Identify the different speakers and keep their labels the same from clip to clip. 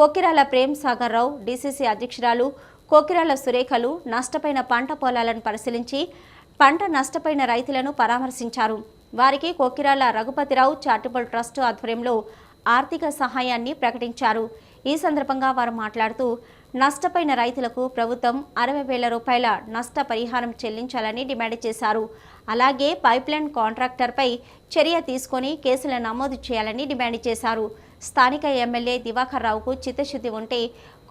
Speaker 1: Kokkirala Prem Sagar Rao DCC అధ్యక్షురాలు కోకిరాల సురేఖలు నష్టపోయిన పంట పొలాలను పరిశీలించి పంట నష్టపోయిన రైతులను పరామర్శించారు. వారికి కోకిరాల రఘుపతిరావు చారిటబుల్ ట్రస్ట్ ఆధ్వర్యంలో ఆర్థిక సహాయాన్ని ప్రకటించారు. ఈ సందర్భంగా వారు మాట్లాడుతూ నష్టపోయిన రైతులకు ప్రభుత్వం అరవై వేల రూపాయల నష్ట పరిహారం చెల్లించాలని డిమాండ్ చేశారు. అలాగే పైప్లైన్ కాంట్రాక్టర్పై చర్య తీసుకొని కేసులు నమోదు చేయాలని డిమాండ్ చేశారు. స్థానిక ఎమ్మెల్యే దివాకర్ రావుకు చిత్తశుద్ధి ఉంటే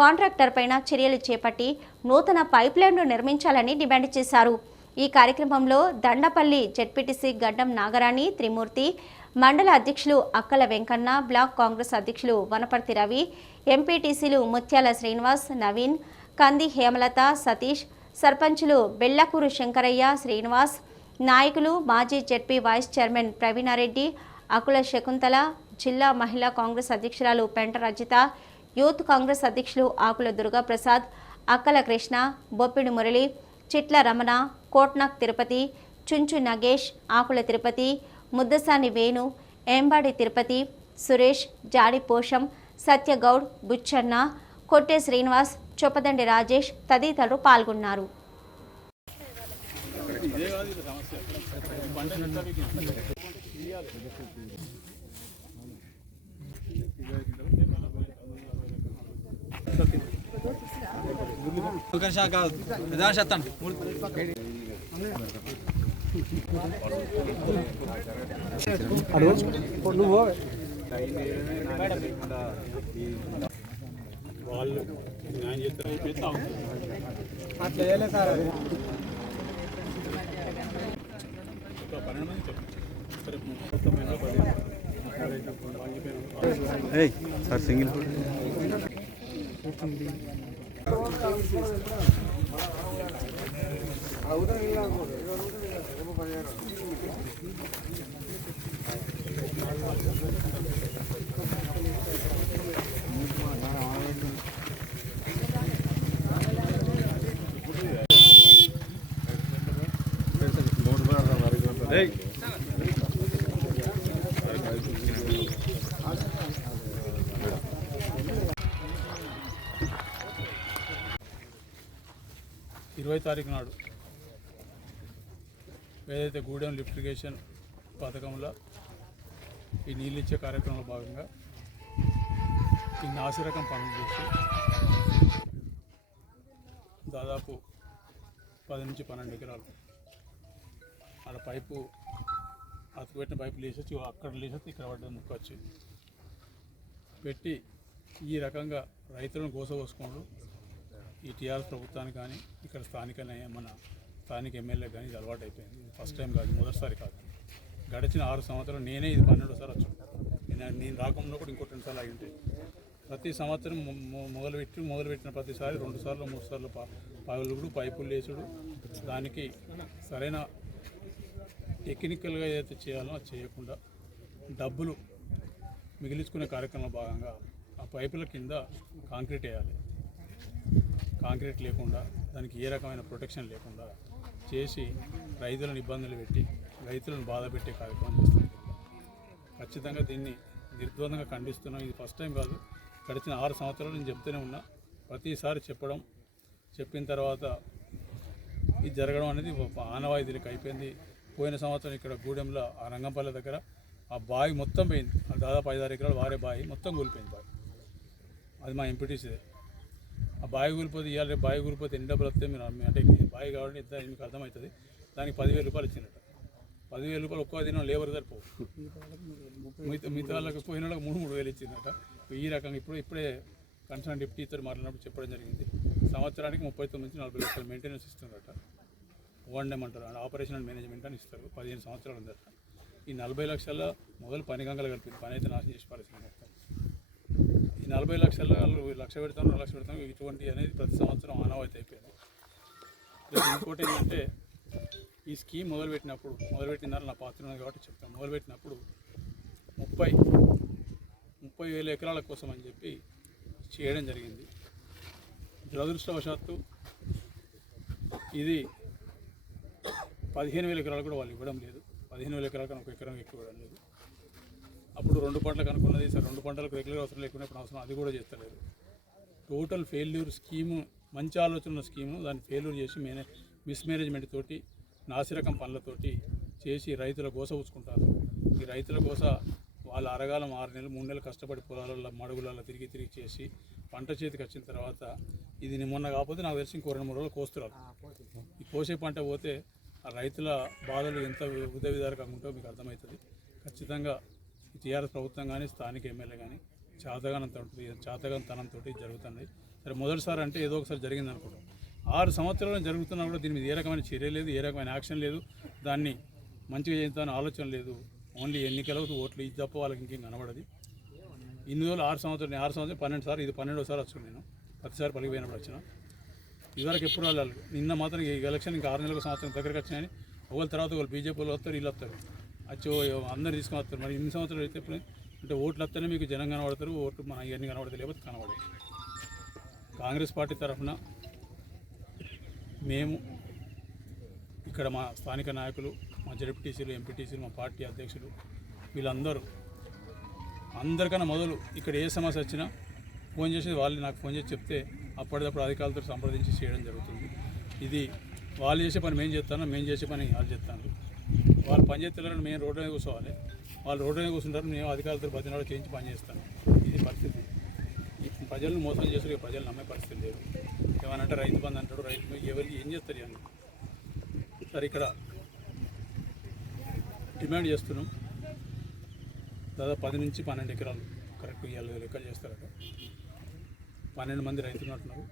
Speaker 1: కాంట్రాక్టర్ పైన చర్యలు చేపట్టి నూతన పైప్లైన్ను నిర్మించాలని డిమాండ్ చేశారు. ఈ కార్యక్రమంలో దండపల్లి జెడ్పీటీసీ గడ్డం నాగరాణి త్రిమూర్తి మండల అధ్యక్షులు అక్కల వెంకన్న బ్లాక్ కాంగ్రెస్ అధ్యక్షులు వనపర్తి రవి ఎంపీటీసీలు ముత్యాల శ్రీనివాస్ నవీన్ కంది హేమలత సతీష్ సర్పంచులు బెల్లకూరు శంకరయ్య శ్రీనివాస్ నాయకులు మాజీ ZP vice chairman Praveena Reddy Akula Shakuntala జిల్లా మహిళా కాంగ్రెస్ అధ్యక్షురాలు పెంట రజిత యూత్ కాంగ్రెస్ అధ్యక్షులు ఆకుల దుర్గాప్రసాద్ అక్కల కృష్ణ బొప్పిడి మురళి చిట్ల రమణ కోట్నాక్ తిరుపతి చుంచు నగేష్ ఆకుల తిరుపతి ముద్దసాని వేణు ఏంబాడి తిరుపతి సురేష్ జాడి పోషం సత్యగౌడ్ బుచ్చన్న కొట్టే శ్రీనివాస్ చొప్పదండి రాజేష్ తదితరులు పాల్గొన్నారు.
Speaker 2: శాఖ శాతం
Speaker 3: వాళ్ళు న్యాయం చేస్తారు అయిపోతాం
Speaker 2: అట్లా చేయలేదు సార్
Speaker 3: ఒక పన్నెండు మంది చెప్పండి సార్ సింగిల్. ఎన్నో ఇరవై తారీఖు నాడు ఏదైతే గూడెం లిఫ్టిగేషన్ పథకంలో ఈ నీళ్ళు ఇచ్చే కార్యక్రమంలో భాగంగా ఈ నాసిరకం పనులు చేసి దాదాపు పది నుంచి పన్నెండు ఎకరాలు ఆడ పైపు అతుకుపెట్టిన పైపు లేసొచ్చి అక్కడ లేసొచ్చి ఇక్కడ పడ్డ ముక్కొచ్చి పెట్టి ఈ రకంగా రైతులను గోసపోసుకోవడం ఈ టీఆర్ఎస్ ప్రభుత్వానికి కానీ ఇక్కడ స్థానిక మన స్థానిక ఎమ్మెల్యే కానీ ఇది అలవాటు అయిపోయింది ఇది ఫస్ట్ టైం కాదు మొదటిసారి కాదు. గడిచిన ఆరు సంవత్సరాలు నేనే ఇది పన్నెండోసారి వచ్చాను. నేను నేను రాకుండా కూడా ఇంకో రెండు సార్లు అయి ప్రతి సంవత్సరం మొదలు పెట్టి మొదలుపెట్టి మొదలుపెట్టిన ప్రతిసారి రెండు సార్లు మూడు సార్లు పగులుగుడు పైపులు వేసుడు. దానికి సరైన టెక్నికల్గా ఏదైతే చేయాలో అది చేయకుండా డబ్బులు మిగిలించుకునే కార్యక్రమంలో భాగంగా ఆ పైపుల కింద కాంక్రీట్ వేయాలి. కాంక్రీట్ లేకుండా దానికి ఏ రకమైన ప్రొటెక్షన్ లేకుండా చేసి రైతులను ఇబ్బందులు పెట్టి రైతులను బాధ పెట్టే కార్యక్రమం చేస్తుంది ఖచ్చితంగా దీన్ని నిర్ద్వందంగా ఖండిస్తున్నాం. ఇది ఫస్ట్ టైం కాదు. గడిచిన ఆరు సంవత్సరాలు నేను చెప్తూనే ఉన్నా. ప్రతిసారి చెప్పడం చెప్పిన తర్వాత ఇది జరగడం అనేది ఒక ఆనవాయితీలకు అయిపోయింది. పోయిన సంవత్సరం ఇక్కడ గూడెంలో ఆ రంగంపల్లి దగ్గర ఆ బావి మొత్తం పోయింది. ఆ దాదాపు ఐదారు ఎకరాలు వారే బావి మొత్తం కూలిపోయింది బావి. అది మా ఎంపీటీసీదే ఆ బావి కూలిపోతే ఇవాళ బావి కూలిపోతే ఎన్ని డబ్బులు వస్తాయి మీరు అంటే ఈ కాబట్టి కావాలంటే ఇద్దరు మీకు అర్థమవుతుంది. దానికి పదివేల రూపాయలు ఇచ్చినట్టు పదివేల రూపాయలు ఒక్కో దినం లేబర్ సరిపోవు మిగతా మిగతా వాళ్ళకి పోయిన వాళ్ళకి మూడు మూడు వేలు ఇచ్చిందట ఈ రకంగా ఇప్పుడు ఇప్పుడే కన్సర్న్ డిప్యూటీతో మాట్లాడినప్పుడు చెప్పడం జరిగింది. సంవత్సరానికి ముప్పై తొమ్మిది నుంచి నలభై లక్షలు మెయింటెనెన్స్ ఇస్తుందట వన్ డేమ్ అంటారు. అండ్ ఆపరేషన్ అండ్ మేనేజ్మెంట్ అని ఇస్తారు. పదిహేను సంవత్సరాలు ఉందట. ఈ నలభై లక్షల మొదలు పని గంగలు కలిపింది. పని అయితే నాశనం చేసి పరిస్థితి మొత్తం. ఈ నలభై లక్షల వాళ్ళు లక్ష పెడతాం లక్ష పెడతాం ఇటువంటి అనేది ప్రతి సంవత్సరం ఆనవాయితీ అయిపోయింది. ఇంకోటి ఏంటంటే ఈ స్కీమ్ మొదలుపెట్టినప్పుడు మొదలుపెట్టినారు నా పాత్ర ఉన్నది కాబట్టి చెప్తాను మొదలుపెట్టినప్పుడు ముప్పై ముప్పై వేల ఎకరాల కోసం అని చెప్పి చేయడం జరిగింది. దురదృష్టవశాత్తు ఇది పదిహేను వేల ఎకరాలు కూడా వాళ్ళు ఇవ్వడం లేదు. పదిహేను వేల ఎకరాలు కన్నా ఒక ఎకరం ఎక్కువ ఇవ్వడం లేదు. అప్పుడు రెండు పంటలకు అనుకున్నది సార్ రెండు పంటలకు రెగ్యులర్ అవసరం లేకుండా ఇప్పుడు అవసరం అది కూడా చేస్తలేదు. టోటల్ ఫెయిల్యూర్ స్కీము మంచి ఆలోచన ఉన్న స్కీము దాన్ని ఫెయిల్యూర్ చేసి మేనే మిస్మేనేజ్మెంట్ తోటి నాసిరకం పనులతోటి చేసి రైతుల గోస ఉంచుకుంటారు ఈ రైతుల గోస వాళ్ళ అరగాలం ఆరు నెలలు మూడు నెలలు కష్టపడి పొలాలలో మడుగులలో తిరిగి తిరిగి చేసి పంట చేతికి వచ్చిన తర్వాత ఇది ని- మొన్న కాకపోతే నాకు తెలిసి ఇంకో రెండు మూడు రోజులు కోస్తున్నారు. ఈ కోసే పంట పోతే ఆ రైతుల బాధలు ఎంత ఉదయవిధారకంగా ఉంటో మీకు అర్థమవుతుంది. ఖచ్చితంగా ఈ టీఆర్ఎస్ ప్రభుత్వం కానీ స్థానిక ఎమ్మెల్యే కానీ చాతగానంత ఉంటుంది చాతగానతనంతో జరుగుతుంది. సరే మొదటిసారి అంటే ఏదో ఒకసారి జరిగింది అనుకుంటాం. ఆరు సంవత్సరాలు జరుగుతున్నా కూడా దీని మీద ఏ రకమైన చర్య లేదు ఏ రకమైన యాక్షన్ లేదు. దాన్ని మంచిగా చేద్దామని ఆలోచన లేదు. ఓన్లీ ఎన్నికలకు ఓట్లు ఇది తప్ప వాళ్ళకి ఇంకేం కనబడదు. ఇన్ని రోజులు ఆరు సంవత్సరాలు ఆరు సంవత్సరం పన్నెండు సార్లు ఇది పన్నెండోసారి వచ్చాను నేను. ప్రతిసారి పలికిపోయినప్పుడు వచ్చిన. ఇదివరకు ఎప్పుడు వెళ్ళాలి నిన్న మాత్రం ఈ ఎలక్షన్ ఇంకా ఆరు నెలలకు సంవత్సరం దగ్గరకు వచ్చినాయని ఒకళ్ళ తర్వాత వాళ్ళు బీజేపీ వాళ్ళు వస్తారు వీళ్ళు వస్తారు. అచ్చో అందరు తీసుకొని వస్తారు. మరి ఇన్ని సంవత్సరాలు అయితే ఇప్పుడు అంటే ఓట్లు వస్తేనే మీకు జనం కనబడతారు ఓట్లు మన ఇవన్నీ కనబడతారు లేకపోతే కనబడదు కాంగ్రెస్ పార్టీ తరఫున మేము ఇక్కడ మా స్థానిక నాయకులు మా జడ్పీటీసీలు ఎంపీటీసీలు మా పార్టీ అధ్యక్షులు వీళ్ళందరూ అందరికన్నా మొదలు ఇక్కడ ఏ సమస్య వచ్చినా ఫోన్ చేసి వాళ్ళు నాకు ఫోన్ చేసి చెప్తే అప్పటిదప్పుడు అధికారులతో సంప్రదించి చేయడం జరుగుతుంది. ఇది వాళ్ళు చేసే పని మేము చేస్తాను మేము చేసే పని వాళ్ళు చేస్తాను వాళ్ళు పని చేస్తారని మేము రోడ్డు మీద కూర్చోవాలి. వాళ్ళు రోడ్డు మీద కూర్చుంటారు మేము అధికారులతో బతినాడు చేయించి పని చేస్తాను ఇది పరిస్థితి. ప్రజలను మోసం చేసి ప్రజలు నమ్మే పరిస్థితి లేదు. ఏమనంటే రైతు బంధు అంటాడు రైతు ఎవరికి ఏం చేస్తారు అని సరే ఇక్కడ డిమాండ్ చేస్తున్నాం. దాదాపు పది నుంచి పన్నెండు ఎకరాలు కరెక్ట్ ఇవ్వాలి లెక్కలు చేస్తారట. పన్నెండు మంది రైతులు అంటున్నారు.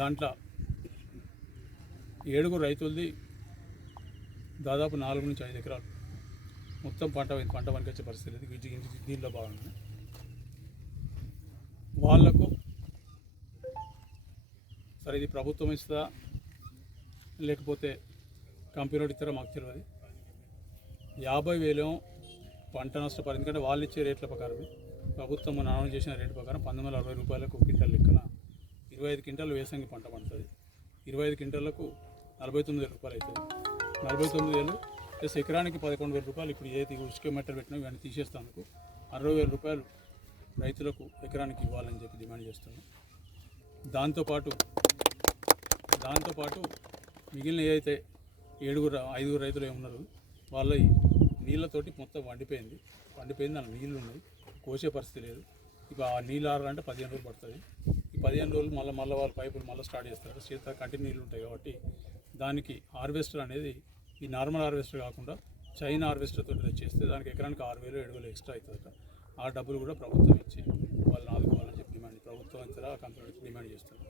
Speaker 3: దాంట్లో ఏడుగురు రైతులది దాదాపు నాలుగు నుంచి ఐదు ఎకరాలు. మొత్తం పంట పంట పనికొచ్చే పరిస్థితి లేదు. దీనిలో బాగుంటుంది వాళ్ళకు సరే ఇది ప్రభుత్వం ఇస్తుందా? లేకపోతే కంపెనీ ఇస్తారా ఇస్తారో? మాకు తెలియదు యాభై వేలు పంట నష్టపరి ఎందుకంటే వాళ్ళు ఇచ్చే రేట్ల ప్రకారం ప్రభుత్వం నామం చేసిన రేటు ప్రకారం పంతొమ్మిది వందల అరవై రూపాయలకు క్వింటల్ లెక్కన ఇరవై ఐదు క్వింటాలు వేసంగి పంట పండుతుంది. ఇరవై ఐదు క్వింటాలకు నలభై తొమ్మిది వేల రూపాయలు అవుతుంది. నలభై తొమ్మిది వేలు ప్లస్ ఎకరానికి పదకొండు వేల రూపాయలు ఇప్పుడు ఏది ఉసుక మెట్టలు పెట్టినా ఇవన్నీ తీసేస్తాను అరవై వేల రూపాయలు రైతులకు ఎకరానికి ఇవ్వాలని చెప్పి డిమాండ్ చేస్తున్నాం. దాంతోపాటు దాంతోపాటు మిగిలిన ఏదైతే ఏడుగురు ఐదుగురు రైతులు ఏమున్నారు వాళ్ళ నీళ్ళతోటి మొత్తం వండిపోయింది. వండిపోయింది దాని నీళ్ళు ఉన్నాయి. కోసే పరిస్థితి లేదు. ఇక ఆ నీళ్ళు ఆరాలంటే పదిహేను రోజులు పడుతుంది. ఈ పదిహేను రోజులు మళ్ళీ మళ్ళీ వాళ్ళ పైపులు మళ్ళీ స్టార్ట్ చేస్తారు. చేత కంటిన్యూ నీళ్ళు ఉంటాయి కాబట్టి దానికి హార్వెస్టర్ అనేది ఈ నార్మల్ హార్వెస్టర్ కాకుండా చైనా హార్వెస్టర్ తోటి చేస్తే దానికి ఎకరానికి ఆరు వేలు ఏడు వేలు ఎక్స్ట్రా అవుతుందట. ఆ డబ్బులు కూడా ప్రభుత్వం ఇచ్చి వాళ్ళని ఆదుకోవాలని చెప్పి డిమాండ్ ప్రభుత్వం ఇతర కంపెనీ డిమాండ్ చేస్తారు.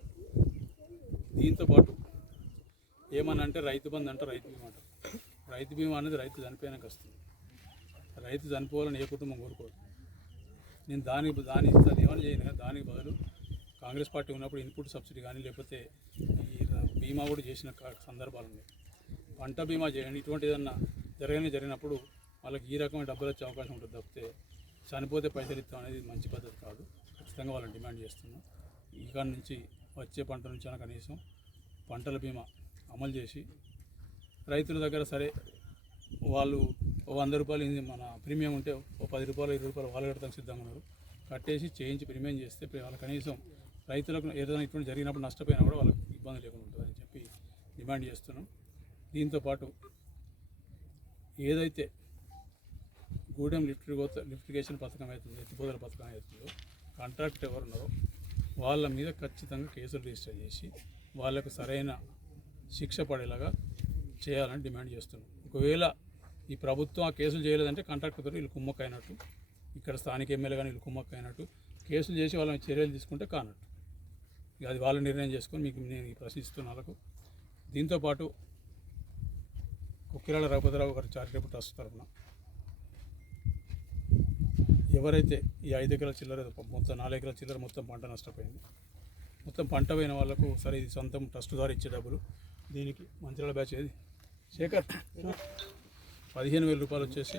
Speaker 3: దీంతో పాటు ఏమని అంటే రైతు బంధు అంటే రైతు బీమా అంటారు. రైతు బీమా అనేది రైతు చనిపోయానికి వస్తుంది. రైతు చనిపోవాలని ఏ కుటుంబం కోరుకోదు. నేను దానికి దాని ఇస్తాను ఏమైనా చేయను కానీ దానికి బదులు కాంగ్రెస్ పార్టీ ఉన్నప్పుడు ఇన్పుట్ సబ్సిడీ కానీ లేకపోతే ఈ బీమా కూడా చేసిన సందర్భాలు ఉన్నాయి. పంట బీమా చేయండి. ఇటువంటి ఏదన్నా జరగని జరిగినప్పుడు వాళ్ళకి ఈ రకమైన డబ్బులు వచ్చే అవకాశం ఉంటుంది. తప్పితే చనిపోతే పైసలు ఇస్తాం అనేది మంచి పద్ధతి కాదు. ఖచ్చితంగా వాళ్ళని డిమాండ్ చేస్తున్నాం. ఇక్కడ నుంచి వచ్చే పంట నుంచి అయినా కనీసం పంటల బీమా అమలు చేసి రైతుల దగ్గర సరే వాళ్ళు వంద రూపాయలు మన ప్రీమియం ఉంటే ఓ పది రూపాయలు ఇరవై రూపాయలు వాళ్ళు కడతానికి సిద్ధంగా ఉన్నారు. కట్టేసి చేయించి ప్రీమియం చేస్తే వాళ్ళ కనీసం రైతులకు ఏదైనా ఇటువంటి జరిగినప్పుడు నష్టపోయినా కూడా వాళ్ళకి ఇబ్బంది లేకుండా ఉంటుందని చెప్పి డిమాండ్ చేస్తున్నాం. దీంతోపాటు ఏదైతే గూడెం లిఫ్ట్ లిఫ్టిగేషన్ పథకం అవుతుంది ఎత్తిపోదల పథకం అవుతుందో. కాంట్రాక్ట్ ఎవరున్నారో వాళ్ళ మీద ఖచ్చితంగా కేసులు రిజిస్టర్ చేసి వాళ్ళకు సరైన శిక్ష పడేలాగా చేయాలని డిమాండ్ చేస్తున్నాం. ఒకవేళ ఈ ప్రభుత్వం ఆ కేసులు చేయలేదంటే కాంట్రాక్టర్తో వీళ్ళు కుమ్మక్క అయినట్టు ఇక్కడ స్థానిక ఎమ్మెల్యే కానీ వీళ్ళు కుమ్మక్క అయినట్టు కేసులు చేసి వాళ్ళని చర్యలు తీసుకుంటే కానట్టు. ఇక అది వాళ్ళు నిర్ణయం చేసుకొని మీకు నేను ప్రశ్నిస్తున్న వాళ్ళకు. దీంతోపాటు కుక్కిరాల రఘుపతిరావు గారు చారిటబుల్ ట్రస్ట్ తరఫున ఎవరైతే ఈ ఐదు ఎకరాల చిల్లర మొత్తం నాలుగు ఎకరాల చిల్లర మొత్తం పంట నష్టపోయింది. మొత్తం పంట పోయిన వాళ్ళకు సరే ఇది సొంతం ట్రస్ట్ ద్వారా ఇచ్చే డబ్బులు. దీనికి మంచిర్యాల బ్యాచ్ ఏది? శేఖర్. పదిహేను వేల రూపాయలు వచ్చేసి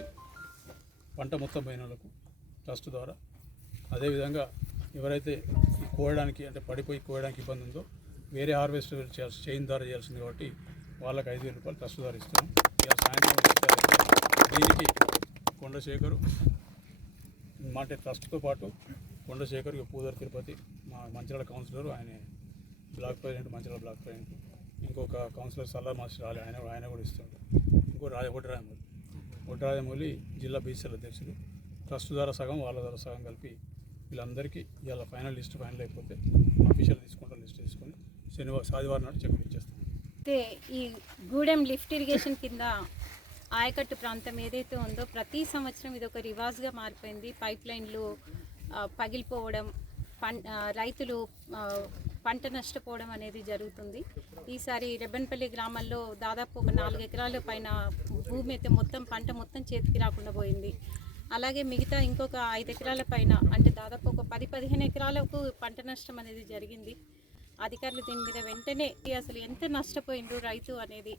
Speaker 3: పంట మొత్తం పోయిన వాళ్ళకు ట్రస్ట్ ద్వారా. అదేవిధంగా ఎవరైతే ఈ కోయడానికి అంటే పడిపోయి కోయడానికి ఇబ్బంది ఉందో వేరే హార్వెస్ట్ చేయాల్సి చైన్ ద్వారా చేయాల్సింది కాబట్టి వాళ్ళకి ఐదు వేల రూపాయలు ట్రస్ట్ ద్వారా ఇస్తాం ఇక సాయంత్రం దీనికి కొండశేఖరు అంటే ట్రస్ట్తో పాటు కొండశేఖర్ పూదర్ తిరుపతి మా మంచిర్యాల కౌన్సిలర్ ఆయన block president Mancherial block president. ఇంకొక కౌన్సిలర్ సల్లార్ మాస్టర్ రాలి ఆయన ఆయన కూడా ఇస్తాడు. ఇంకో రాజ ఒడ్రాజమౌళి ఒడ్రాజమౌళి జిల్లా బీసీఎల్ అధ్యక్షుడు. ట్రస్ట్ ద్వారా సగం వాళ్ళ ద్వారా సగం కలిపి వీళ్ళందరికీ ఇవాళ ఫైనల్ లిస్ట్ ఫైనల్ అయిపోతే అఫీషియల్ తీసుకుంటాం లిస్ట్ తీసుకొని శనివారం ఆదివారం నాడు చెక్ ఇచ్చేస్తాం
Speaker 4: అయితే ఈ గూడెం లిఫ్ట్ ఇరిగేషన్ కింద ఆయకట్టు ప్రాంతం ఏదైతే ఉందో ప్రతి సంవత్సరం ఇది ఒక రివాజ్గా మారిపోయింది. పైప్ లైన్లు పగిలిపోవడం పం రైతులు పంట నష్టపోవడం అనేది జరుగుతుంది. ఈసారి రెబ్బన్పల్లి గ్రామంలో దాదాపు ఒక నాలుగు ఎకరాల పైన భూమి అయితే మొత్తం పంట మొత్తం చేతికి రాకుండా పోయింది. అలాగే మిగతా ఇంకొక ఐదు ఎకరాల పైన అంటే దాదాపు ఒక పది పదిహేను ఎకరాలకు పంట నష్టం అనేది జరిగింది. అధికారులు దీని మీద వెంటనే అసలు ఎంత నష్టపోయిండు రైతు అనేది?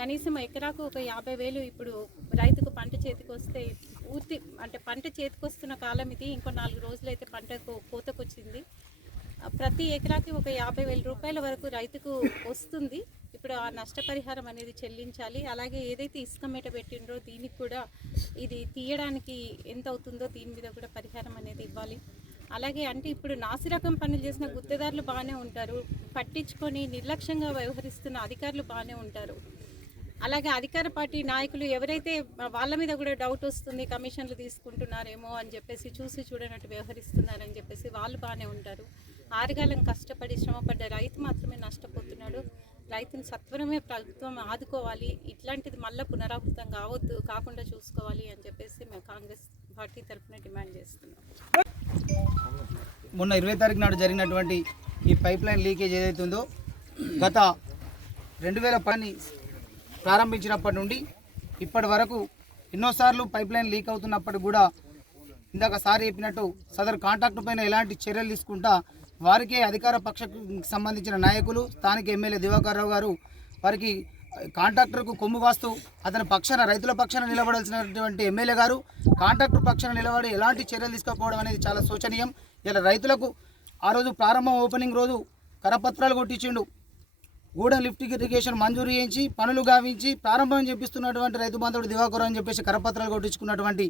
Speaker 4: కనీసం ఎకరాకు ఒక యాభై వేలు ఇప్పుడు రైతుకు పంట చేతికి వస్తే పూర్తి అంటే పంట చేతికి వస్తున్న కాలం ఇది ఇంకో నాలుగు రోజులు అయితే పంటకు కోతకొచ్చింది. ప్రతి ఎకరాకి ఒక యాభై వేల రూపాయల వరకు రైతుకు వస్తుంది. ఇప్పుడు ఆ నష్టపరిహారం అనేది చెల్లించాలి. అలాగే ఏదైతే ఇసుక మేట పెట్టిండ్రో దీనికి కూడా ఇది తీయడానికి ఎంత అవుతుందో దీని మీద కూడా పరిహారం అనేది ఇవ్వాలి. అలాగే అంటే ఇప్పుడు నాసిరకం పనులు చేసిన గుత్తేదారులు బాగానే ఉంటారు. పట్టించుకొని నిర్లక్ష్యంగా వ్యవహరిస్తున్న అధికారులు బాగానే ఉంటారు. అలాగే అధికార పార్టీ నాయకులు ఎవరైతే వాళ్ళ మీద కూడా డౌట్ వస్తుంది కమిషన్లు తీసుకుంటున్నారేమో అని చెప్పేసి చూసి చూడనట్టు వ్యవహరిస్తున్నారని చెప్పేసి వాళ్ళు బాగానే ఉంటారు. ఆరుగాలం కష్టపడి శ్రమపడ్డ రైతు మాత్రమే నష్టపోతున్నాడు. రైతును సత్వరమే ప్రభుత్వం ఆదుకోవాలి. ఇట్లాంటిది మళ్ళీ పునరావృతం కావద్దు కాకుండా చూసుకోవాలి అని చెప్పేసి మేము కాంగ్రెస్ పార్టీ తరఫున డిమాండ్ చేస్తున్నాం.
Speaker 5: మొన్న ఇరవై తారీఖు నాడు జరిగినటువంటి ఈ పైప్ లైన్ లీకేజ్ ఏదైతుందో గత రెండు వేల పని ప్రారంభించినప్పటి నుండి ఇప్పటి వరకు ఎన్నోసార్లు పైప్ లైన్ లీక్ అవుతున్నప్పటికి కూడా ఇందాక సార్ చెప్పినట్టు సదరు కాంట్రాక్టు పైన ఎలాంటి చర్యలు తీసుకుంటా వారికే అధికార పక్షకు సంబంధించిన నాయకులు స్థానిక ఎమ్మెల్యే దివాకర్రావు గారు వారికి కాంట్రాక్టర్కు కొమ్ము కాస్తూ అతని పక్షాన రైతుల పక్షాన నిలబడాల్సినటువంటి ఎమ్మెల్యే గారు కాంట్రాక్టర్ పక్షాన నిలబడి ఎలాంటి చర్యలు తీసుకోకపోవడం అనేది చాలా శోచనీయం. ఇలా రైతులకు ఆ రోజు ప్రారంభం ఓపెనింగ్ రోజు కరపత్రాలు కొట్టించిండు. గూడెం లిఫ్ట్ ఇరిగేషన్ మంజూరు చేయించి పనులు గావించి ప్రారంభం చేపిస్తున్నటువంటి రైతు బాంధవుడు దివాకర్ అని చెప్పేసి కరపత్రాలు కొట్టించుకున్నటువంటి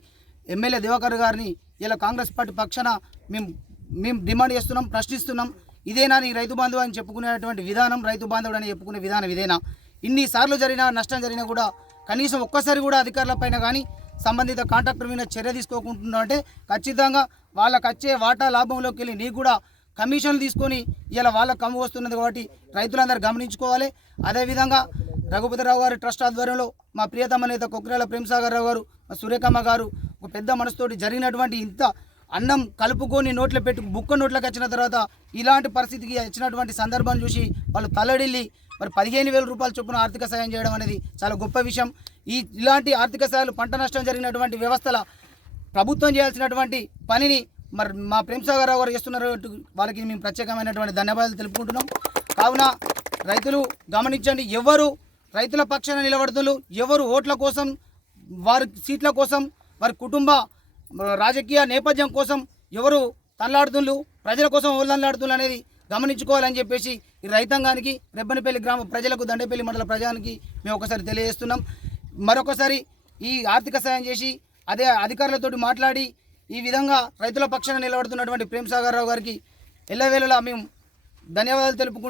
Speaker 5: ఎమ్మెల్యే దివాకర్ గారిని ఇలా కాంగ్రెస్ పార్టీ పక్షాన మేము మేము డిమాండ్ చేస్తున్నాం ప్రశ్నిస్తున్నాం. ఇదేనా నీ రైతు బంధువు అని చెప్పుకునేటువంటి విధానం రైతు బాంధవుడు అని చెప్పుకునే విధానం ఇదేనా? ఇన్నిసార్లు జరిగినా నష్టం జరిగినా కూడా కనీసం ఒక్కసారి కూడా అధికారులపైన కానీ సంబంధిత కాంట్రాక్టర్ మీద చర్య తీసుకోకుండా అంటే ఖచ్చితంగా వాళ్ళకి వచ్చే వాటా లాభంలోకి వెళ్ళి నీకు కూడా కమిషన్లు తీసుకొని ఇలా వాళ్ళకి కమ్ము వస్తున్నది కాబట్టి రైతులందరూ గమనించుకోవాలి. అదేవిధంగా రఘుపతిరావు గారి ట్రస్ట్ ఆధ్వర్యంలో మా ప్రియతమ నేత కొక్కిరాల ప్రేమసాగర్ రావు గారు మా సురేఖమ్మ గారు ఒక పెద్ద మనసుతోటి జరిగినటువంటి ఇంత అన్నం కలుపుకొని నోట్లో పెట్టి బుక్క నోట్లోకి వచ్చిన తర్వాత ఇలాంటి పరిస్థితికి వచ్చినటువంటి సందర్భం చూసి వాళ్ళు తలడిల్లి మరి పదిహేను వేల రూపాయల చొప్పున ఆర్థిక సాయం చేయడం అనేది చాలా గొప్ప విషయం. ఈ ఇలాంటి ఆర్థిక సాయాలు పంట నష్టం జరిగినటువంటి వ్యవస్థల ప్రభుత్వం చేయాల్సినటువంటి పనిని మరి మా ప్రేమసాగర్ రావు గారు చేస్తున్నారు వారికి మేము ప్రత్యేకమైనటువంటి ధన్యవాదాలు తెలుపుకుంటున్నాం. కావున రైతులు గమనించండి ఎవరు రైతుల పక్షాన నిలబడుతున్నారు ఎవరు ఓట్ల కోసం వారి సీట్ల కోసం వారి కుటుంబ రాజకీయ నేపథ్యం కోసం ఎవరు తల్లాడుతున్నారు ప్రజల కోసం ఓళ్ళలాడుతున్నారు అనేది గమనించుకోవాలని చెప్పేసి ఈ రైతాంగానికి రెబ్బనపల్లి గ్రామ ప్రజలకు దండేపల్లి మండల ప్రజానికి మేము ఒకసారి తెలియజేస్తున్నాం. మరొకసారి ఈ ఆర్థిక సాయం చేసి అదే అధికారులతోటి మాట్లాడి ఈ విధంగా రైతుల పక్షాన నిలబడుతున్నటువంటి ప్రేమ్ సాగర్ రావు గారికి ఎల్లవేళలా మేము ధన్యవాదాలు తెలుపుకుంటున్నాం.